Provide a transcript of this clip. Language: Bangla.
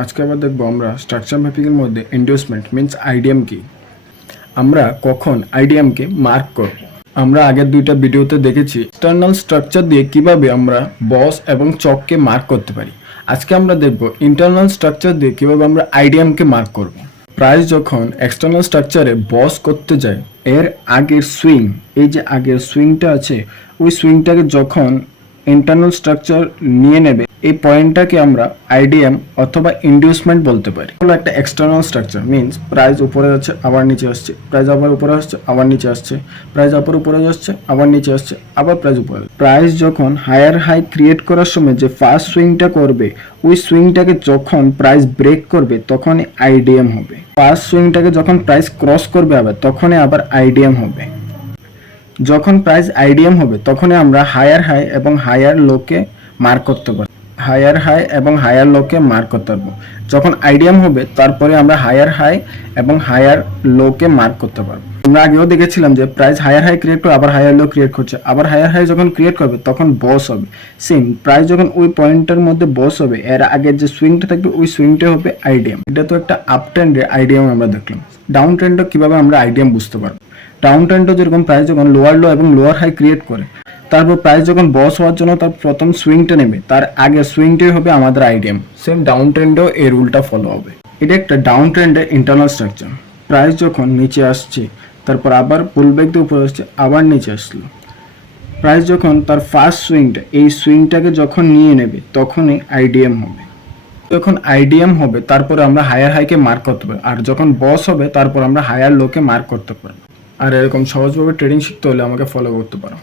আজকে আবার দেখবো আমরা স্ট্রাকচার ম্যাপিংয়ের মধ্যে ইন্ডিউসমেন্ট মিন্স আইডিএম কি, আমরা কখন আইডিএমকে মার্ক করব। আমরা আগের দুইটা ভিডিওতে দেখেছি এক্সটার্নাল স্ট্রাকচার দিয়ে কিভাবে আমরা বস এবং চককে মার্ক করতে পারি। আজকে আমরা দেখব ইন্টারনাল স্ট্রাকচার দিয়ে কিভাবে আমরা আইডিএমকে মার্ক করব। প্রাইস যখন এক্সটার্নাল স্ট্রাকচারে বস করতে যায়, এর আগের সুইং, এই যে আগের সুইংটা আছে, ওই সুইংটাকে যখন ইন্টারনাল স্ট্রাকচার নিয়ে নেবে, এই পয়েন্টটাকে আমরা আইডিএম অথবা ইন্ডিউসমেন্ট বলতে পারি। হলো একটা এক্সটার্নাল স্ট্রাকচার মিন্স প্রাইস উপরে যাচ্ছে আবার নিচে আসছে, প্রাইস আবার উপরে আসছে আবার নিচে আসছে, প্রাইস আবার উপরে যাচ্ছে আবার নিচে আসছে, আবার প্রাইস উপরে। প্রাইস যখন হায়ার হাই ক্রিয়েট করার সময় যে ফার্স্ট সুইংটা করবে, ওই সুইংটাকে যখন প্রাইস ব্রেক করবে তখনই আইডিএম হবে। ফার্স্ট সুইংটাকে যখন প্রাইস ক্রস করবে আবার তখনই আবার আইডিএম হবে। যখন প্রাইস আইডিএম হবে তখনই আমরা হায়ার হাই এবং হায়ার লোকে মার্ক করতে পারবো। হায়ার হাই এবং হায়ার লোকে মার্ক করতে পারবো। যখন আইডিএম হবে তারপরে আমরা হায়ার হাই এবং হায়ার লোকে মার্ক করতে পারবো। আমরা আগেও দেখেছিলাম যে প্রাইস হায়ার হাই ক্রিয়েট করে আবার হায়ার লো ক্রিয়েট করছে, আবার হায়ার হাই যখন ক্রিয়েট করবে তখন বস হবে। সেম প্রাইস যখন ওই পয়েন্টের মধ্যে বস হবে, এর আগের যে সুইংটা থাকবে ওই সুইংটা হবে আইডিএম। এটা তো একটা আপ ট্রেন্ডের আইডিএম আমরা দেখলাম। ডাউন ট্রেন্ডও কিভাবে আমরা আইডিএম বুঝতে পারবো। ডাউন ট্রেন্ডও যেরকম প্রাইস যখন লোয়ার লো এবং লোয়ার হাই ক্রিয়েট করে, তারপর প্রাইস যখন বস হওয়ার জন্য তার প্রথম সুইংটা নেবে, তার আগে সুইংটাই হবে আমাদের আইডিএম। সেম ডাউন ট্রেন্ডেও এই রুলটা ফলো হবে। এটা একটা ডাউন ট্রেন্ডের ইন্টারনাল স্ট্রাকচার। প্রাইস যখন নিচে আসছে, তারপর আবার পুল ব্যাক দিয়ে উপরে আসছে, আবার নিচে আসলো। প্রাইস যখন তার ফার্স্ট সুইংটা, এই সুইংটাকে যখন নিয়ে নেবে তখনই আইডিএম হবে। যখন আইডিএম হবে তারপরে আমরা হায়ার হাইকে মার্ক করতে পারবো, আর যখন বস হবে তারপর আমরা হায়ার লোকে মার্ক করতে পারবো। আর এরকম সহজভাবে ট্রেডিং শিখতে হলে আমাকে ফলো করতে পারো।